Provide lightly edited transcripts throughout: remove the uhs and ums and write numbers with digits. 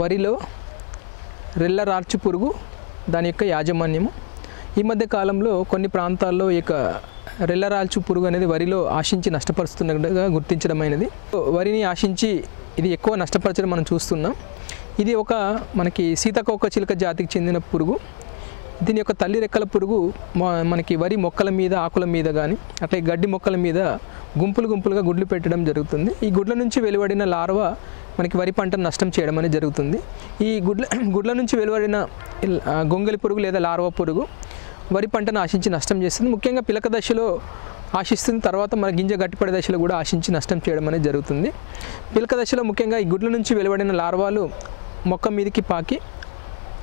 వరిలో రెల్ల రాల్చు పురుగు దాని యొక్క యాజమాన్యము. ఈ మధ్య కాలంలో కొన్ని ప్రాంతాల్లో ఈ యొక్క రెల్ల రాల్చు పురుగు అనేది వరిలో ఆశించి నష్టపరుస్తున్నట్టుగా గుర్తించడమైనది. వరిని ఆశించి ఇది ఎక్కువ నష్టపరచడం మనం చూస్తున్నాం. ఇది ఒక మనకి సీతాకోక చిలుక జాతికి చెందిన పురుగు. దీని యొక్క తల్లి రెక్కల పురుగు మనకి వరి మొక్కల మీద, ఆకుల మీద కానీ అట్లా గడ్డి మొక్కల మీద గుంపులుగా గుడ్లు పెట్టడం జరుగుతుంది. ఈ గుడ్ల నుంచి వెలువడిన లార్వా మనకి వరి పంటను నష్టం చేయడం అనేది జరుగుతుంది. ఈ గుడ్ల నుంచి వెలువడిన గొంగలి పురుగు లేదా లార్వా పురుగు వరి పంటను ఆశించి నష్టం చేస్తుంది. ముఖ్యంగా పిలక దశలో ఆశిస్తుంది, తర్వాత మన గింజ గట్టిపడే దశలో కూడా ఆశించి నష్టం చేయడం అనేది జరుగుతుంది. పిలక దశలో ముఖ్యంగా ఈ గుడ్ల నుంచి వెలువడిన లార్వాలు మొక్క మీదకి పాకి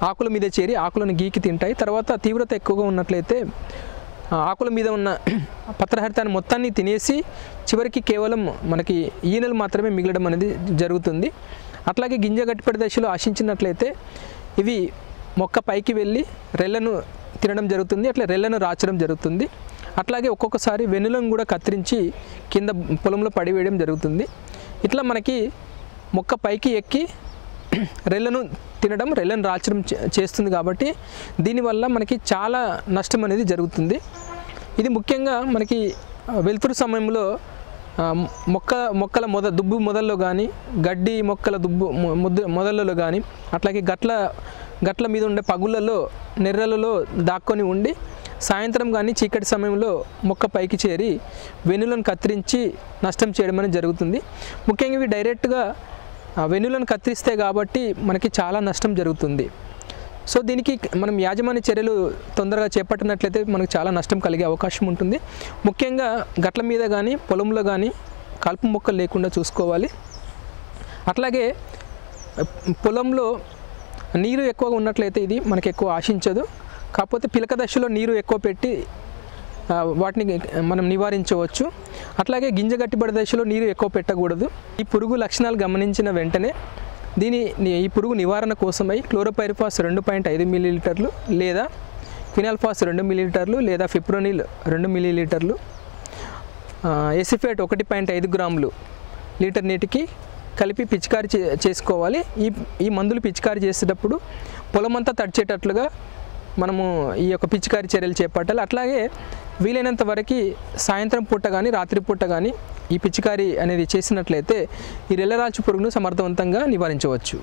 ఆకుల మీద చేరి ఆకులను గీకి తింటాయి. తర్వాత తీవ్రత ఎక్కువగా ఉన్నట్లయితే ఆకుల మీద ఉన్న పత్రహరితాన్ని మొత్తాన్ని తినేసి చివరికి కేవలం మనకి ఈనెలు మాత్రమే మిగలడం అనేది జరుగుతుంది. అట్లాగే గింజ గట్టిపడే దశలో ఆశించినట్లయితే ఇవి మొక్క పైకి వెళ్ళి రెల్లను తినడం జరుగుతుంది, అట్లా రెల్లను రాచడం జరుగుతుంది. అట్లాగే ఒక్కొక్కసారి వెన్నులను కూడా కత్తిరించి కింద పొలంలో పడివేయడం జరుగుతుంది. ఇట్లా మనకి మొక్క పైకి ఎక్కి రెల్లను తినడం, రెల్లను రాల్చడం చేస్తుంది. కాబట్టి దీనివల్ల మనకి చాలా నష్టం అనేది జరుగుతుంది. ఇది ముఖ్యంగా మనకి వెలుతురు సమయంలో మొక్కల దుబ్బు మొదల్లో కానీ, గడ్డి మొక్కల దుబ్బు మొదళ్ళలో కానీ, అట్లాగే గట్ల మీద ఉండే పగుళ్ళలో, నెర్రలలో దాక్కొని ఉండి సాయంత్రం కానీ చీకటి సమయంలో మొక్క పైకి చేరి వెన్నులను కత్తిరించి నష్టం చేయడం అనేది జరుగుతుంది. ముఖ్యంగా ఇవి డైరెక్ట్గా వెన్నులను కత్తిరిస్తే కాబట్టి మనకి చాలా నష్టం జరుగుతుంది. సో దీనికి మనం యాజమాన్య చర్యలు తొందరగా చేపట్టినట్లయితే మనకు చాలా నష్టం కలిగే అవకాశం ఉంటుంది. ముఖ్యంగా గట్ల మీద కానీ పొలంలో కానీ కలుపు మొక్కలు లేకుండా చూసుకోవాలి. అట్లాగే పొలంలో నీరు ఎక్కువగా ఉన్నట్లయితే ఇది మనకి ఎక్కువ ఆశించదు. కాకపోతే పిలక దశలో నీరు ఎక్కువ పెట్టి వాటిని మనం నివారించవచ్చు. అట్లాగే గింజ గట్టిపడే దశలో నీరు ఎక్కువ పెట్టకూడదు. ఈ పురుగు లక్షణాలు గమనించిన వెంటనే ఈ పురుగు నివారణ కోసమై క్లోరోపైరిఫాస్ 2.5 మిల్లీలీటర్లు లేదా ఫినాల్ఫాస్ 2 మిల్లీలీటర్లు లేదా ఫిప్రోనిల్ 2 మిల్లీలీటర్లు, ఎసిఫేట్ 1.5 గ్రాములు లీటర్ నీటికి కలిపి పిచికారి చేసుకోవాలి. ఈ మందులు పిచికారి చేసేటప్పుడు పొలమంతా తడిచేటట్లుగా మనము ఈ యొక్క పిచికారి చర్యలు చేపట్టాలి. అట్లాగే వీలైనంత వరకు సాయంత్రం పూట కానీ రాత్రి పూట కానీ ఈ పిచికారి అనేది చేసినట్లయితే ఈ రెల్ల రాల్చు పురుగును సమర్థవంతంగా నివారించవచ్చు.